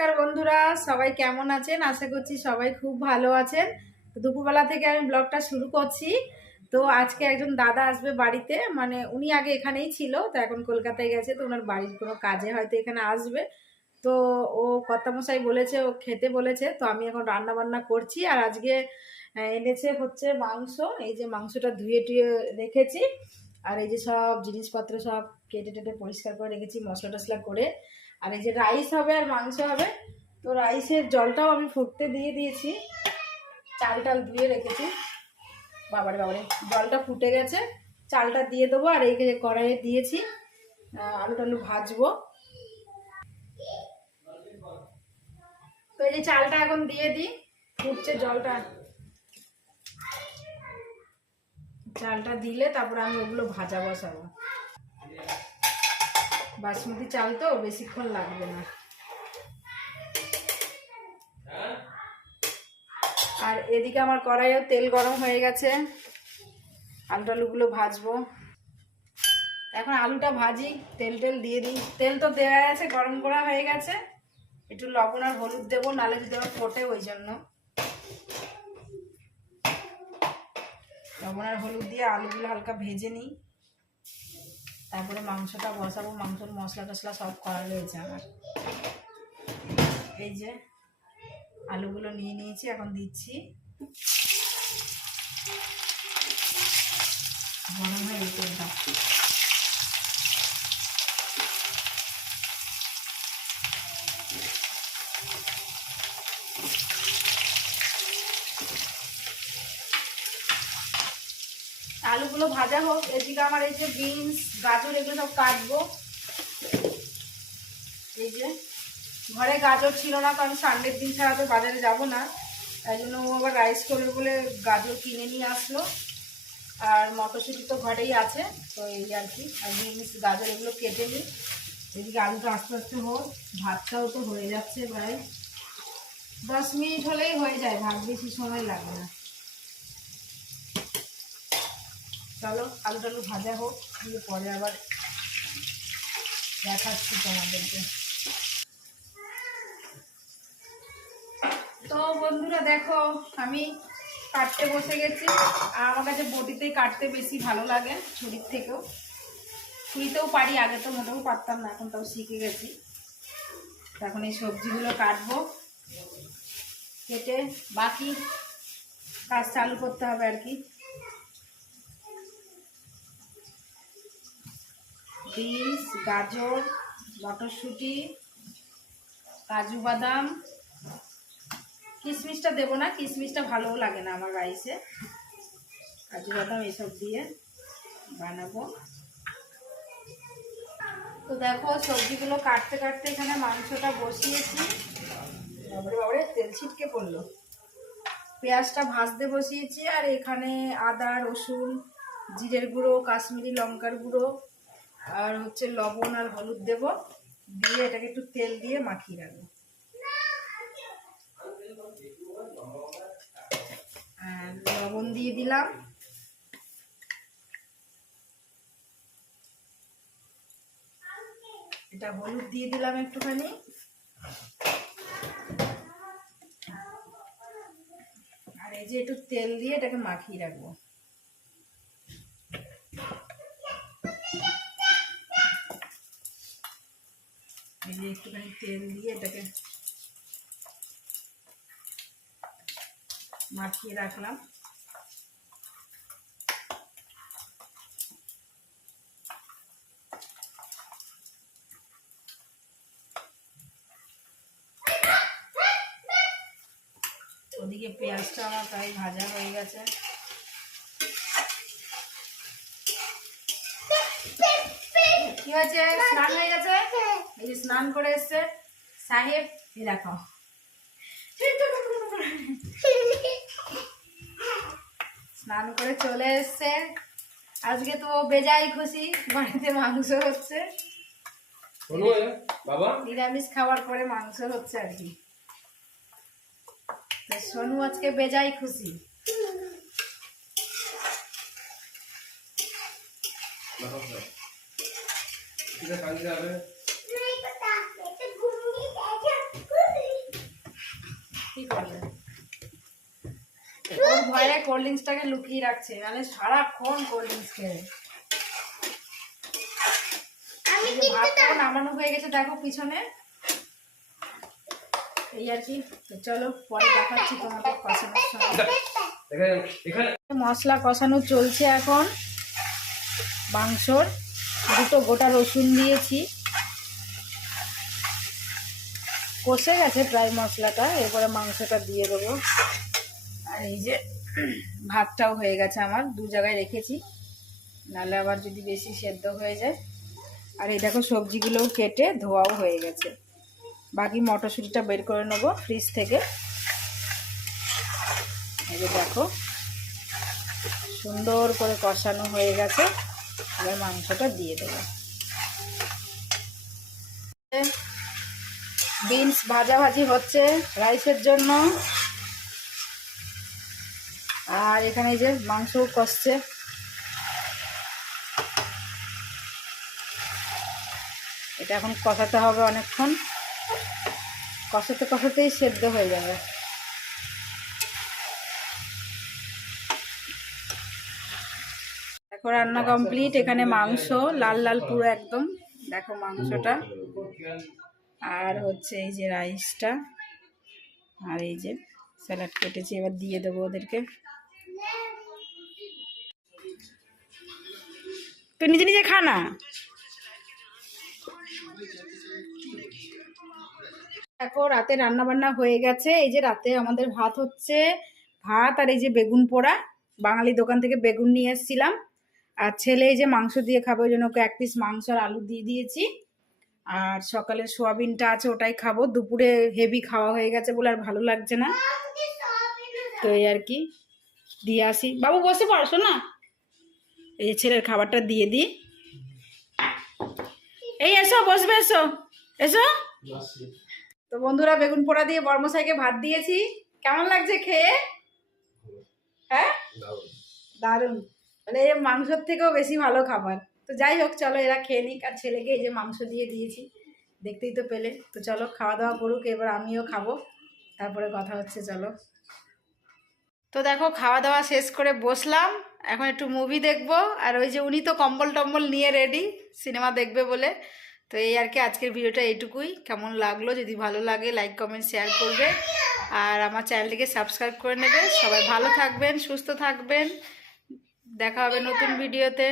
নমস্কার বন্ধুরা, সবাই কেমন আছেন? আশা করছি সবাই খুব ভালো আছেন। তো দুপুরবেলা থেকে আমি ব্লগটা শুরু করছি। তো আজকে একজন দাদা আসবে বাড়িতে, মানে উনি আগে এখানেই ছিল, তো এখন কলকাতায় গেছে, তো ওনার বাড়ির কোনো কাজে হয়তো এখানে আসবে। তো ও কর্তামশাই বলেছে, ও খেতে বলেছে, তো আমি এখন রান্না বান্না করছি। আর আজকে এনেছে হচ্ছে মাংস। এই যে মাংসটা ধুয়ে টুয়ে রেখেছি, আর এই যে সব জিনিসপত্র সব কেটে টেটে পরিষ্কার করে রেখেছি মশলা টশলা করে। আর এই যে রাইস হবে আর মাংস হবে, তো রাইসের জলটাও আমি ফুটতে দিয়ে দিয়েছি, চাল টাল ধুয়ে রেখেছি। বাবারে বাবারে, জলটা ফুটে গেছে, চালটা দিয়ে দেবো। আর এই যে কড়াইয়ে দিয়েছি, আলু টালু ভাজবো। তো এই যে চালটা এখন দিয়ে দিই, ফুটছে জলটা, চালটা দিলে তারপর আমি ওগুলো ভাজা বসাবো। বাসমতি চাল তো বেশিক্ষণ লাগবে না। আর এদিকে আমার কড়াইয়েও তেল গরম হয়ে গেছে, আলু টালুগুলো ভাজবো। এখন আলুটা ভাজি, তেল টেল দিয়ে দিই। তেল তো দেওয়া আছে, গরম করা হয়ে গেছে। একটু লবণ আর হলুদ দেবো, নালে যদি আমার ফোটে, ওই জন্য লবণ আর হলুদ দিয়ে আলুগুলো হালকা ভেজে নিই, তারপরে মাংসটা বসাবো। মাংসর মশলা টশলা সব করা রয়েছে আমার। এই যে আলুগুলো নিয়ে নিয়েছি, এখন দিচ্ছি। গরম হয়ে গেছে তেলটা। আলুগুলো ভাজা হোক, এদিকে আমার এই যে বিনস গাজর এগুলো সব কাটবো। এই যে ঘরে গাজর ছিল না, কারণ সানডের দিন ছাড়া তো বাজারে যাবো না, তাই জন্য ও আবার রাইস করবে বলে গাজর কিনে নিয়ে আসলো। আর মটরশুঁটি তো ঘরেই আছে, তো এই আর কি। আর বিনস গাজর এগুলো কেটে নিই। এদিকে আলুটা আস্তে আস্তে হোক, ভাতটাও তো হয়ে যাচ্ছে, প্রায় 10 মিনিট হলেই হয়ে যায়, ভাত বেশি সময় লাগে না। চলো আলু টালু ভাজা হোক, দিয়ে পরে আবার দেখাচ্ছি তোমাদেরকে। তো বন্ধুরা দেখো, আমি কাটতে বসে গেছি। আর আমার কাছে বটিতেই কাটতে বেশি ভালো লাগে ছুরির থেকেও। ছুরিতেও পারি, আগে তো মোটেও পারতাম না, এখন তাও শিখে গেছি। এখন এই সবজিগুলো কাটবো, কেটে বাকি কাজ চালু করতে হবে আর কি। বিনস, গাজর, মটরশুঁটি, কাজু বাদাম, কিশমিশটা দেবো না, কিশমিশটা ভালোও লাগে না আমার রাইসে। কাজু বাদাম এসব দিয়ে বানাবো। তো দেখো সবজিগুলো কাটতে কাটতে এখানে মাংসটা বসিয়েছি। বাবারে বাবারে, তেল ছিটকে পড়লো। পেঁয়াজটা ভাজতে বসিয়েছি, আর এখানে আদা রসুন জিরের গুঁড়ো কাশ্মীরি লঙ্কার গুঁড়ো আর হচ্ছে লবণ আর হলুদ দেব, দিয়ে এটাকে একটু তেল দিয়ে মাখিয়ে রাখবো। আর লবণ দিয়ে দিলাম, এটা হলুদ দিয়ে দিলাম একটুখানি। আর এই যে একটু তেল দিয়ে এটাকে মাখিয়ে রাখবো। এই যে একটুখানি তেল দিয়ে এটাকে মাখিয়ে রাখলাম। ওদিকে পেঁয়াজটা আমার প্রায় ভাজা হয়ে গেছে। কি হয়েছে? স্নান হয়ে গেছে, এই যে স্নান করে এসছে সাহেব। এই দেখো স্নান করে চলে এসছে। আজকে তো বেজাই খুশি, বাড়িতে মাংস হচ্ছে। নিরামিষ খাওয়ার পরে মাংস হচ্ছে আর কি। সোনু আজকে বেজাই খুশি। বলে ওর ভয়ে কোল্ড ড্রিঙ্কসটাকে লুকিয়ে রাখছে, মানে সারাক্ষণ কোল্ড ড্রিঙ্কস খেয়ে। ভাতটাও নামানো হয়ে গেছে দেখো পিছনে, এই আর কি। তো চলো পরে দেখাচ্ছি তোমাদের কষানোর সময়। মশলা কষানো চলছে এখন। মাংসর 2টো গোটা রসুন দিয়েছি, কষে গেছে প্রায় মশলাটা। এরপরে মাংসটা দিয়ে দেবো। আর এই যে ভাতটাও হয়ে গেছে আমার, 2 জায়গায় রেখেছি, নাহলে আবার যদি বেশি সেদ্ধ হয়ে যায়। আর এই দেখো সবজিগুলোও কেটে ধোয়াও হয়ে গেছে। বাকি মটরশুঁটিটা বের করে নেবো ফ্রিজ থেকে। এই যে দেখো সুন্দর করে কষানো হয়ে গেছে, এবার মাংসটা দিয়ে দেবো। বিনস ভাজাভাজি হচ্ছে রাইসের জন্য, আর এখানে এই যে মাংসও কষছে। এটা এখন কষাতে হবে অনেকক্ষণ, কষাতে কষাতেই সেদ্ধ হয়ে যাবে। দেখো রান্না কমপ্লিট। এখানে মাংস লাল লাল পুরো একদম, দেখো মাংসটা, আর হচ্ছে এই যে রাইসটা, আর এই যে স্যালাড কেটেছি। এবার দিয়ে দেবো ওদেরকে। তো নিজে নিজে খা না। দেখো রাতে রান্না বান্না হয়ে গেছে। এই যে রাতে আমাদের ভাত হচ্ছে, ভাত আর এই যে বেগুন পোড়া, বাঙালি দোকান থেকে বেগুন নিয়ে এসেছিলাম। আর ছেলে এই যে মাংস দিয়ে খাবে, ওই জন্য ওকে 1 পিস মাংস আর আলু দিয়ে দিয়েছি। আর সকালে সোয়াবিনটা আছে, ওটাই খাবো। দুপুরে হেভি খাওয়া হয়ে গেছে বলে আর ভালো লাগছে না, তো এই আর কি দিয়ে আসি। বাবু বসে পড়ছো না, এই যে ছেলের খাবারটা দিয়ে দিই। এই এসো বসবে, এসো এসো। তো বন্ধুরা বেগুন পোড়া দিয়ে বর্মশাইকে ভাত দিয়েছি। কেমন লাগছে খেয়ে? হ্যাঁ দারুণ, মানে এই মাংসর থেকেও বেশি ভালো খাবার। তো যাই হোক চলো এরা খেয়ে নিক। আর ছেলেকে এই যে মাংস দিয়ে দিয়েছি, দেখতেই তো পেলে। তো চলো খাওয়া দাওয়া করুক, এবার আমিও খাবো, তারপরে কথা হচ্ছে। চলো। তো দেখো খাওয়া দাওয়া শেষ করে বসলাম, এখন একটু মুভি দেখবো। আর ওই যে উনি তো কম্বল টম্বল নিয়ে রেডি সিনেমা দেখবে বলে। তো এই আর কি আজকের ভিডিওটা এইটুকুই। কেমন লাগলো, যদি ভালো লাগে লাইক কমেন্ট শেয়ার করবে, আর আমার চ্যানেলটিকে সাবস্ক্রাইব করে নেবে। সবাই ভালো থাকবেন, সুস্থ থাকবেন, দেখা হবে নতুন ভিডিওতে।